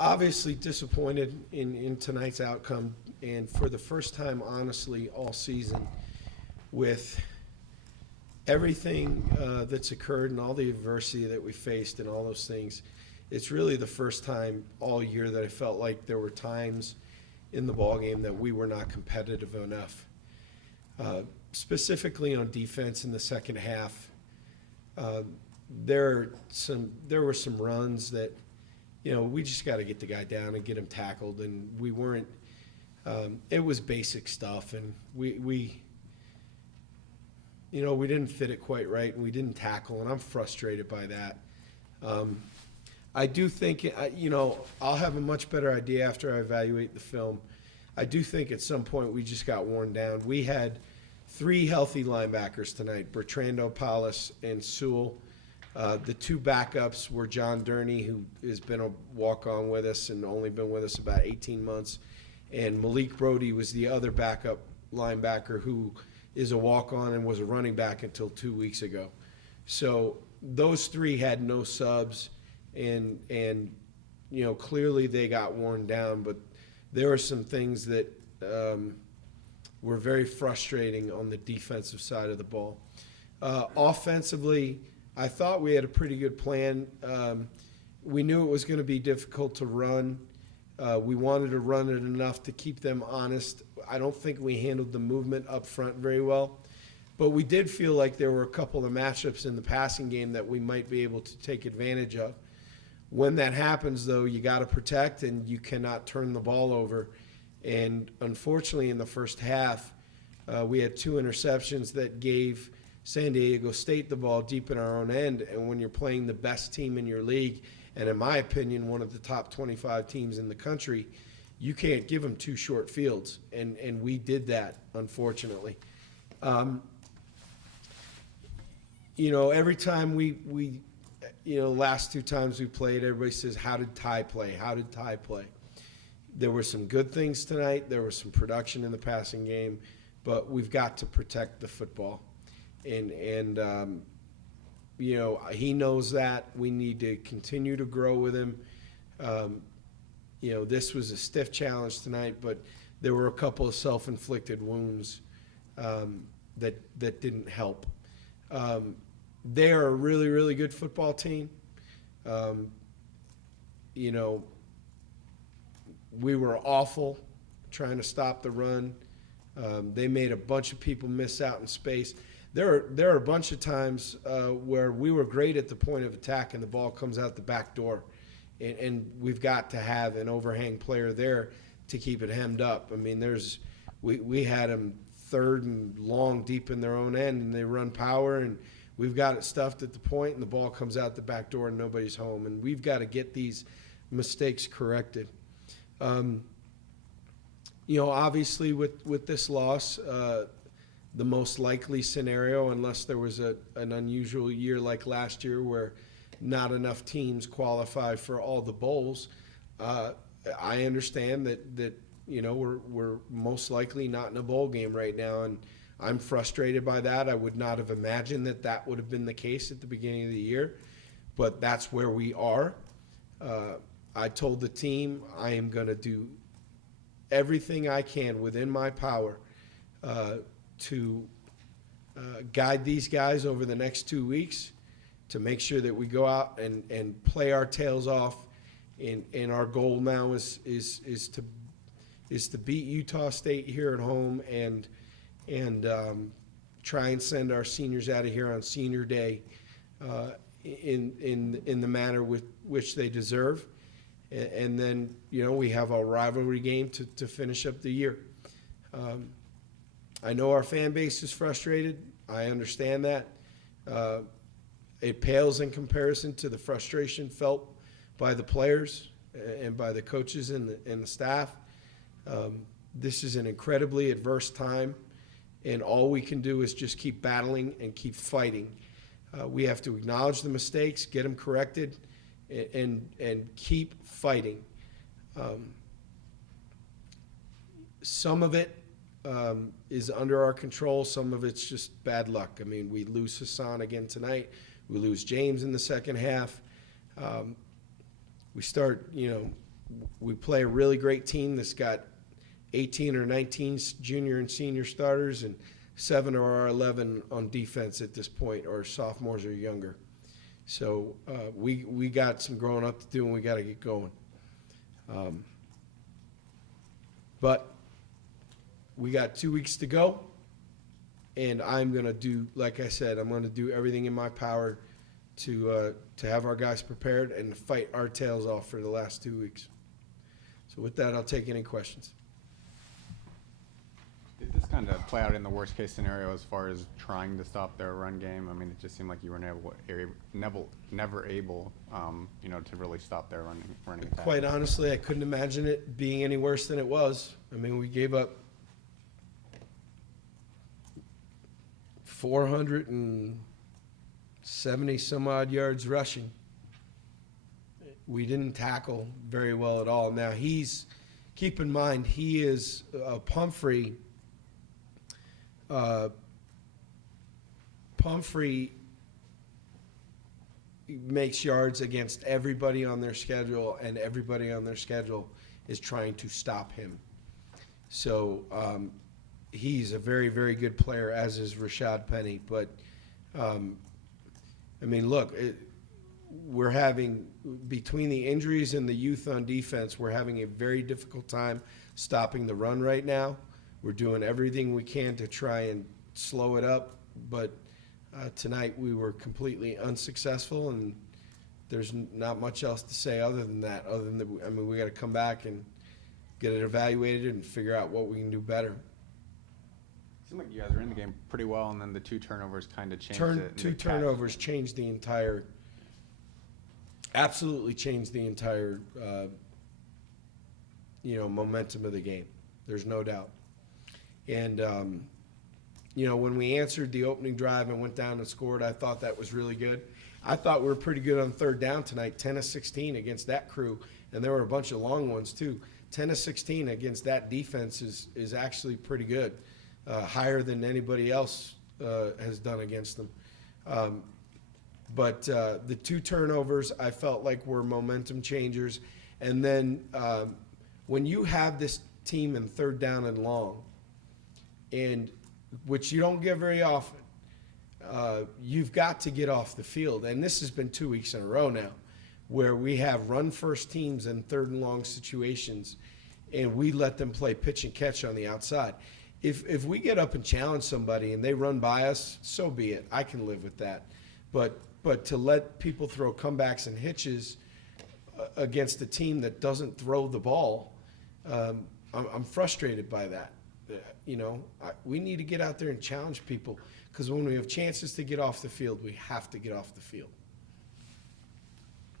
obviously disappointed in tonight's outcome, and for the first time, honestly, all season, with everything that's occurred and all the adversity that we faced and all those things, it's really the first time all year that I felt like there were times in the ballgame that we were not competitive enough. Specifically on defense in the second half, there were some runs that, we just got to get the guy down and get him tackled, and we weren't. It was basic stuff, and we didn't fit it quite right, and we didn't tackle, and I'm frustrated by that. I do think, I'll have a much better idea after I evaluate the film. I do think at some point we just got worn down. We had three healthy linebackers tonight, Bertrando, Paulus, and Sewell. The two backups were John Durney, who has been a walk-on with us and only been with us about 18 months, and Malik Brody was the other backup linebacker who is a walk-on and was a running back until 2 weeks ago. So those three had no subs, and clearly they got worn down, but there were some things that were very frustrating on the defensive side of the ball. Offensively, I thought we had a pretty good plan. We knew it was going to be difficult to run. We wanted to run it enough to keep them honest. I don't think we handled the movement up front very well. But we did feel like there were a couple of matchups in the passing game that we might be able to take advantage of. When that happens, though, you got to protect, and you cannot turn the ball over. And unfortunately, in the first half, we had two interceptions that gave San Diego State the ball deep in our own end. And when you're playing the best team in your league, and in my opinion, one of the top 25 teams in the country, you can't give them two short fields. And we did that, unfortunately. Every time we last two times we played, everybody says, how did Ty play? How did Ty play? There were some good things tonight. There was some production in the passing game, but we've got to protect the football. And he knows that. We need to continue to grow with him. This was a stiff challenge tonight, but there were a couple of self-inflicted wounds that didn't help. They are a really, really good football team. We were awful trying to stop the run. They made a bunch of people miss out in space. There are a bunch of times where we were great at the point of attack and the ball comes out the back door. And we've got to have an overhang player there to keep it hemmed up. I mean, we had them third and long deep in their own end, and they run power, and we've got it stuffed at the point, and the ball comes out the back door and nobody's home. And we've got to get these mistakes corrected. Obviously with this loss, the most likely scenario, unless there was an unusual year like last year where not enough teams qualify for all the bowls, I understand that we're most likely not in a bowl game right now, and I'm frustrated by that. I would not have imagined that would have been the case at the beginning of the year, but that's where we are. I told the team I am going to do everything I can within my power to guide these guys over the next 2 weeks to make sure that we go out and play our tails off. And our goal now is to beat Utah State here at home and try and send our seniors out of here on senior day in the manner with which they deserve. And then, we have a rivalry game to finish up the year. I know our fan base is frustrated. I understand that. It pales in comparison to the frustration felt by the players and by the coaches and the staff. This is an incredibly adverse time, and all we can do is just keep battling and keep fighting. We have to acknowledge the mistakes, get them corrected, and keep fighting. Some of it is under our control. Some of it's just bad luck. I mean, we lose Hassan again tonight. We lose James in the second half. We start, we play a really great team that's got 18 or 19 junior and senior starters, and 7 of our 11 on defense at this point are sophomores or younger. So we got some growing up to do, and we got to get going. But we got 2 weeks to go, and I'm going to do, like I said, I'm going to do everything in my power to have our guys prepared and to fight our tails off for the last 2 weeks. So with that, I'll take any questions. Did this kind of play out in the worst case scenario as far as trying to stop their run game? I mean, it just seemed like you were never able, to really stop their running attack. Quite honestly, I couldn't imagine it being any worse than it was. I mean, we gave up 470 some odd yards rushing. We didn't tackle very well at all. Now keep in mind, he is Pumphrey. Pumphrey makes yards against everybody on their schedule, and everybody on their schedule is trying to stop him. So he's a very, very good player, as is Rashad Penny. But, I mean, look, we're having, between the injuries and the youth on defense, we're having a very difficult time stopping the run right now. We're doing everything we can to try and slow it up, but tonight we were completely unsuccessful, and there's not much else to say other than that. We got to come back and get it evaluated and figure out what we can do better. It seemed like you guys were in the game pretty well, and then the 2 turnovers kind of changed it. Two turnovers changed the entire, absolutely changed the entire, momentum of the game. There's no doubt. And, when we answered the opening drive and went down and scored, I thought that was really good. I thought we were pretty good on third down tonight, 10 of 16 against that crew, and there were a bunch of long ones too. 10 of 16 against that defense is actually pretty good, higher than anybody else has done against them. But the 2 turnovers I felt like were momentum changers. And then when you have this team in third down and long, and which you don't get very often, you've got to get off the field. And this has been 2 weeks in a row now where we have run-first teams in third and long situations, and we let them play pitch and catch on the outside. If we get up and challenge somebody and they run by us, so be it. I can live with that. But to let people throw comebacks and hitches against a team that doesn't throw the ball, I'm frustrated by that. We need to get out there and challenge people, because when we have chances to get off the field, we have to get off the field.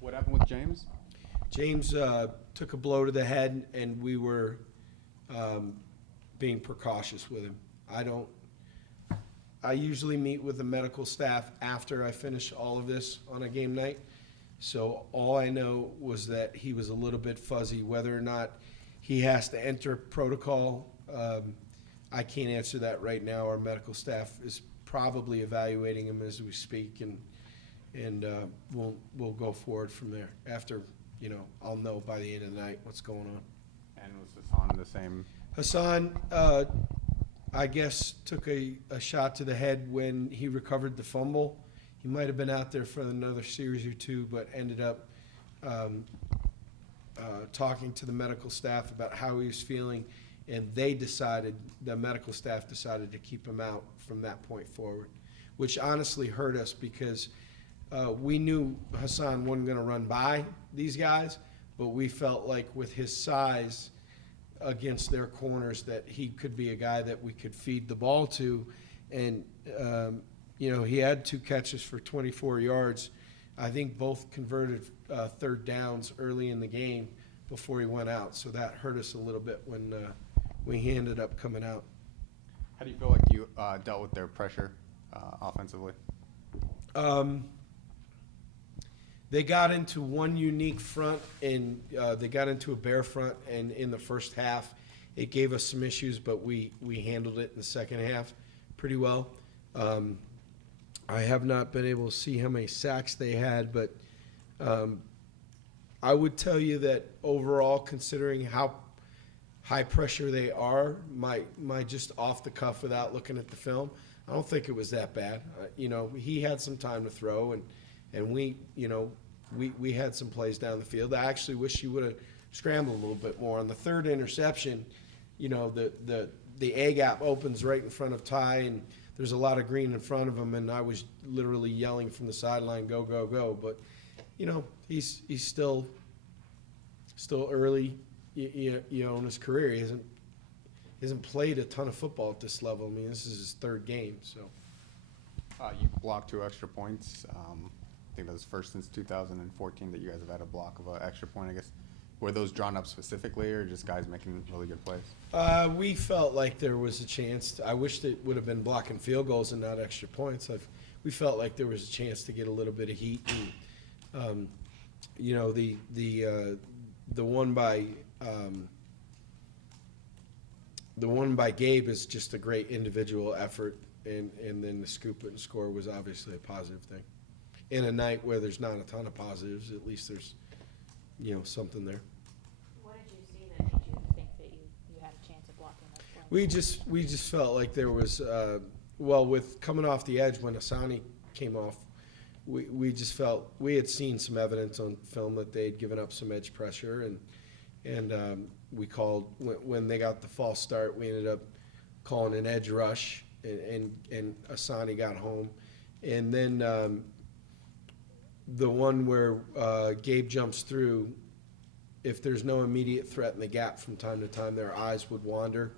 What happened with James? James took a blow to the head, and we were being precautious with him. I usually meet with the medical staff after I finish all of this on a game night. So all I know was that he was a little bit fuzzy. Whether or not he has to enter protocol, I can't answer that right now. Our medical staff is probably evaluating him as we speak, and we'll go forward from there. After, I'll know by the end of the night what's going on. And was Hassan the same? Hassan, I guess, took a shot to the head when he recovered the fumble. He might have been out there for another series or 2, but ended up talking to the medical staff about how he was feeling, and the medical staff decided to keep him out from that point forward, which honestly hurt us, because we knew Hassan wasn't going to run by these guys, but we felt like with his size against their corners that he could be a guy that we could feed the ball to. And, he had 2 catches for 24 yards. I think both converted third downs early in the game before he went out. So that hurt us a little bit when he ended up coming out. How do you feel like you dealt with their pressure offensively? They got into one unique front, and they got into a bear front, and in the first half, it gave us some issues, but we handled it in the second half pretty well. I have not been able to see how many sacks they had, but I would tell you that overall, considering how high pressure they are, my just off the cuff without looking at the film, I don't think it was that bad. He had some time to throw, and we had some plays down the field. I actually wish he would have scrambled a little bit more. On the third interception, the A gap opens right in front of Ty, and there's a lot of green in front of him, and I was literally yelling from the sideline, "Go, go, go!" But he's still early, in his career. He hasn't played a ton of football at this level. I mean, this is his third game, so. You blocked 2 extra points. I think that was first since 2014 that you guys have had a block of an extra point, I guess. Were those drawn up specifically, or just guys making really good plays? We felt like there was a chance. I wished it would have been blocking field goals and not extra points. We felt like there was a chance to get a little bit of heat. And, the one by Gabe is just a great individual effort, and then the scoop it and score was obviously a positive thing. In a night where there's not a ton of positives, at least there's something there. What did you see that made you think that you had a chance of blocking those points? We just felt like there was with coming off the edge when Asani came off, we just felt we had seen some evidence on film that they'd given up some edge pressure, and we called when they got the false start. We ended up calling an edge rush, and Asani got home, and then the one where Gabe jumps through. If there's no immediate threat in the gap, from time to time their eyes would wander.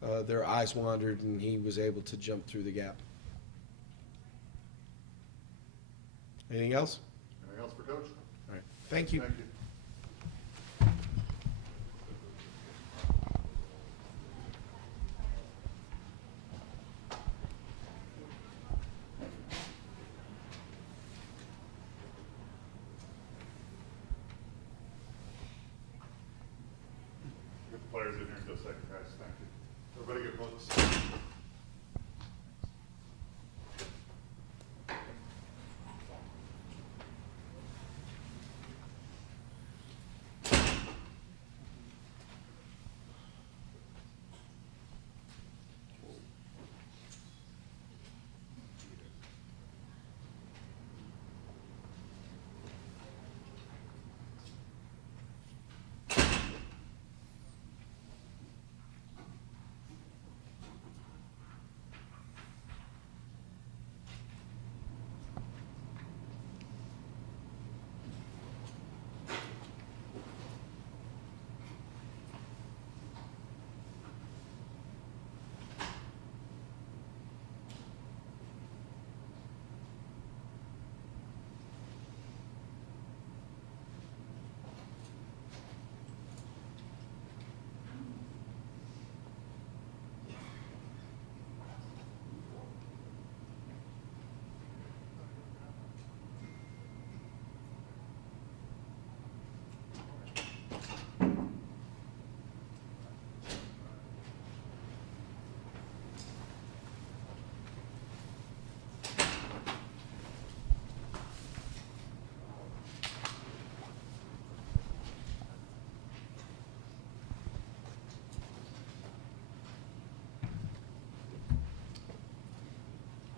Their eyes wandered, and he was able to jump through the gap. Anything else? Anything else for Coach? All right. Thank you. Thank you. Get the players in here in just a second, guys. Thank you. Everybody get close.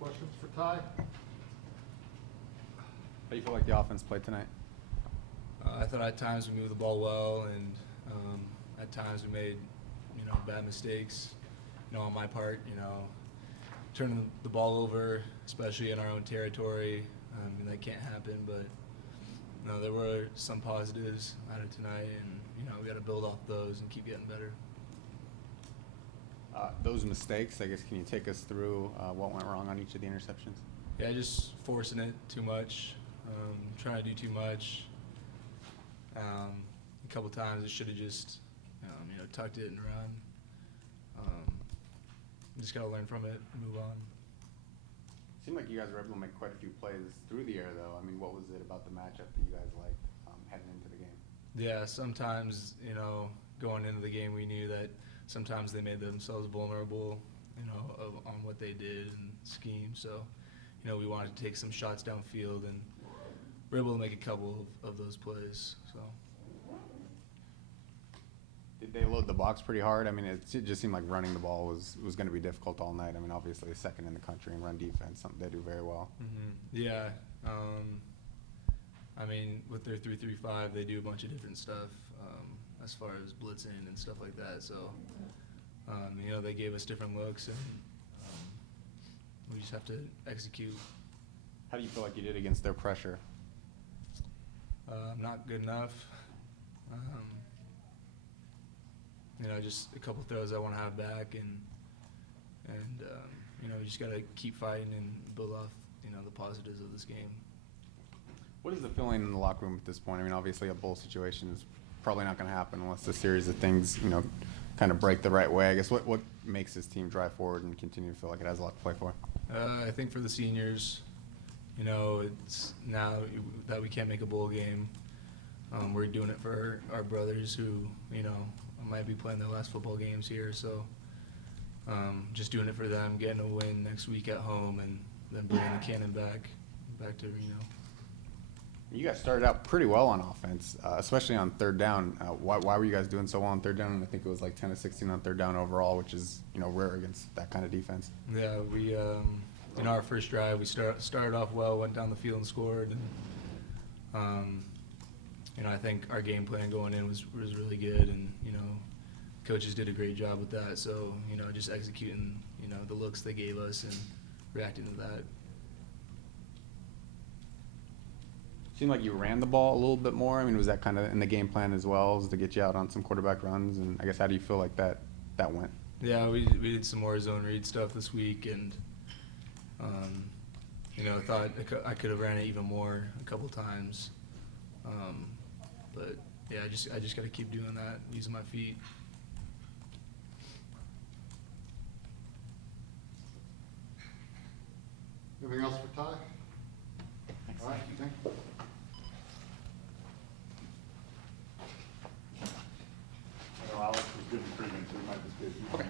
Questions for Ty? How do you feel like the offense played tonight? I thought at times we moved the ball well, and at times we made, bad mistakes, on my part, turning the ball over, especially in our own territory. That can't happen, but there were some positives out of tonight, and we got to build off those and keep getting better. Those mistakes, I guess, can you take us through what went wrong on each of the interceptions? Yeah, just forcing it too much, trying to do too much. A couple times it should have just, tucked it and run. Just got to learn from it and move on. It seemed like you guys were able to make quite a few plays through the air, though. I mean, what was it about the matchup that you guys liked heading into the game? Yeah, sometimes, going into the game, we knew that sometimes they made themselves vulnerable, on what they did and scheme. So, we wanted to take some shots downfield and we're able to make a couple of those plays. So Did they load the box pretty hard? I mean, it just seemed like running the ball was going to be difficult all night. I mean, obviously, second in the country in run defense, something they do very well. yeah, I mean, with their 3-3-5, they do a bunch of different stuff as far as blitzing and stuff like that. So you know, they gave us different looks, and we just have to execute. How do you feel like you did against their pressure? Not good enough. You know, just a couple throws I want to have back, and you know, we just got to keep fighting and build off, you know, the positives of this game. What is the feeling in the locker room at this point? I mean, obviously, a bowl situation is probably not going to happen unless a series of things, you know, kind of break the right way. I guess what makes this team drive forward and continue to feel like it has a lot to play for? I think for the seniors, you know, it's now that we can't make a bowl game, we're doing it for our brothers who, you know, might be playing their last football games here. So just doing it for them, getting a win next week at home, and then bringing the cannon back to Reno. You guys started out pretty well on offense, especially on third down. Why were you guys doing so well on third down? And I think it was like 10 of 16 on third down overall, which is, you know, rare against that kind of defense. Yeah, we in our first drive we started off well, went down the field and scored. And, you know, I think our game plan going in was really good, and you know, coaches did a great job with that. So you know, just executing, you know, the looks they gave us and reacting to that. Seemed like you ran the ball a little bit more. I mean, was that kind of in the game plan as well, as to get you out on some quarterback runs? And I guess, how do you feel like that went? Yeah, we did some more zone read stuff this week, and you know, I thought I could have ran it even more a couple times, but yeah, I just got to keep doing that, using my feet. Anything else for Ty? All right, thank you. Well, Alex was good in treatment, so he might just give you. Okay.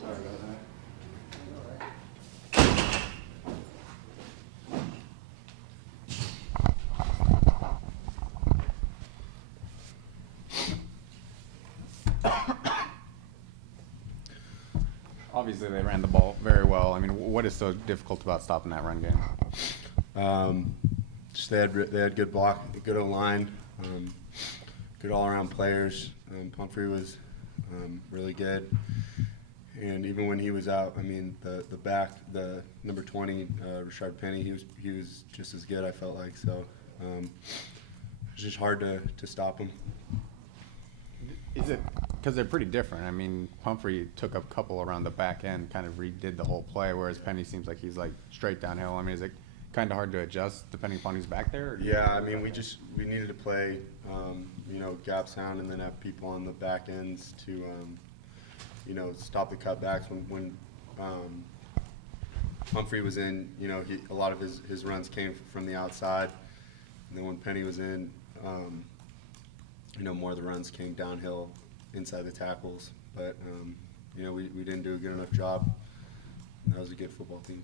Sorry about that. Obviously, they ran the ball very well. I mean, what is so difficult about stopping that run game? Just they had good block, good O-line, good all-around players. Pumphrey was really good, And even when he was out, I mean, the number 20, Rashard Penny, he was just as good, I felt like. So it was just hard to stop him. Is it, because they're pretty different, I mean, Pumphrey took a couple around the back end, kind of redid the whole play, whereas Penny seems like he's like straight downhill. I mean, is it kind of hard to adjust depending upon who's back there? Or do you- Yeah, I mean, we needed to play, gap sound and then have people on the back ends to, stop the cutbacks when Humphrey was in, a lot of his runs came from the outside. And then when Penny was in, more of the runs came downhill inside the tackles. But, we didn't do a good enough job. That was a good football team.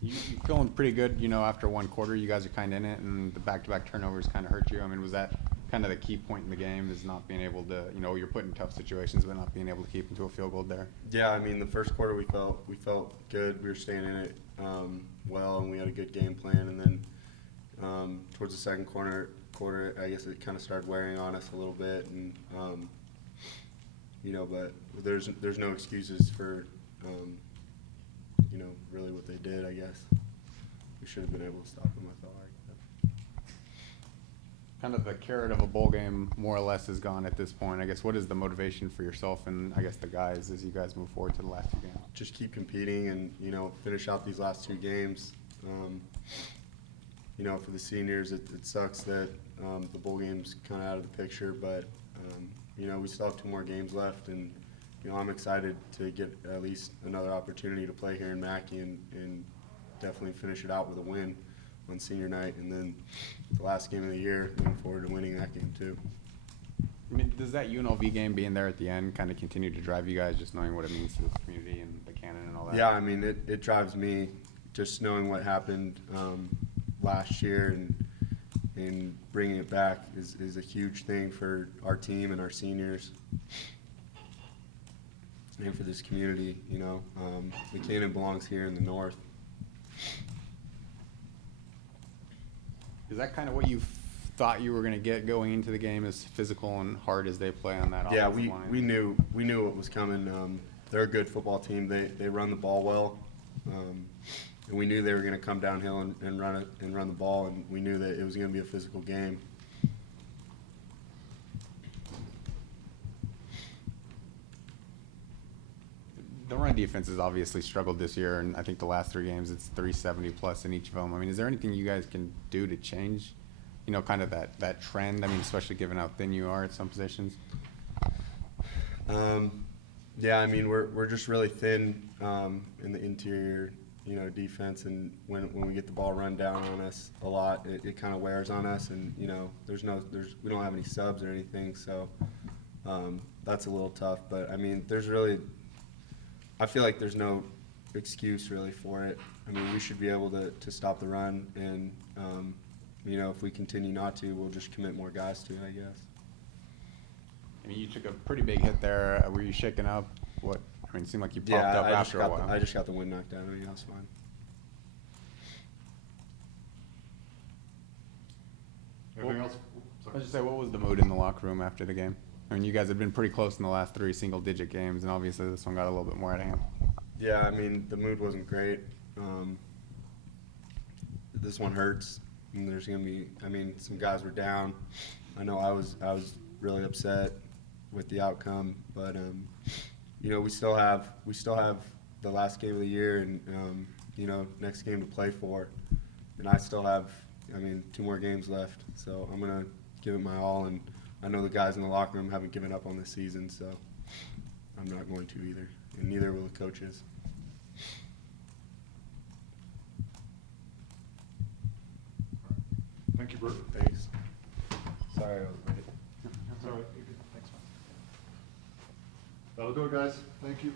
You feeling pretty good, after one quarter, you guys are kind of in it, and the back-to-back turnovers kind of hurt you. I mean, was that kind of the key point in the game, is not being able to, you're put in tough situations, but not being able to keep them to a field goal there? Yeah, I mean, the first quarter we felt good. We were staying in it well, and we had a good game plan. And then towards the second quarter, I guess it kind of started wearing on us a little bit. And but there's no excuses for really what they did. I guess we should have been able to stop them. I felt like. Kind of the carrot of a bowl game, more or less, is gone at this point. I guess, what is the motivation for yourself and I guess the guys as you guys move forward to the last two games? Just keep competing and finish out these last two games. For the seniors, it sucks that the bowl game's kind of out of the picture, but we still have 2 more games left, and I'm excited to get at least another opportunity to play here in Mackey and definitely finish it out with a win on senior night, and then the last game of the year, looking forward to winning that game too. I mean, does that UNLV game being there at the end kind of continue to drive you guys, just knowing what it means to this community and the Cannon and all that? Yeah, I mean, it drives me just knowing what happened last year and bringing it back is a huge thing for our team and our seniors and for this community. The Cannon belongs here in the north. Is that kind of what you thought you were going to get going into the game, as physical and hard as they play on that Yeah, offensive line? we knew what was coming. They're a good football team. They run the ball well, and we knew they were going to come downhill and run the ball, and we knew that it was going to be a physical game. The run defense has obviously struggled this year, and I think the last 3 games it's 370 plus in each of them. I mean, is there anything you guys can do to change, kind of that trend? I mean, especially given how thin you are at some positions. Yeah, I mean, we're just really thin in the interior, defense, and when we get the ball run down on us a lot, it kind of wears on us, and we don't have any subs or anything, so that's a little tough. But I mean, I feel like there's no excuse really for it. I mean, we should be able to stop the run, and if we continue not to, we'll just commit more guys to it, I guess. I mean, you took a pretty big hit there. Were you shaken up? What? I mean, it seemed like you popped Yeah, up after a while. I just got the wind knocked out of me. I was fine. Anything else? I was just say, what was the mood in the locker room after the game? I mean, you guys have been pretty close in the last 3 single-digit games, and obviously this one got a little bit more out of hand. Yeah, I mean, the mood wasn't great. This one hurts, and there's gonna be. I mean, some guys were down. I know I was really upset with the outcome, but we still have the last game of the year, and next game to play for, and I still have, 2 more games left, so I'm gonna give it my all, and I know the guys in the locker room haven't given up on this season, so I'm not going to either, and neither will the coaches. Thank you, Bert. Thanks. Sorry I was late. That's all right. You're good. Thanks, man. That'll do it, guys. Thank you.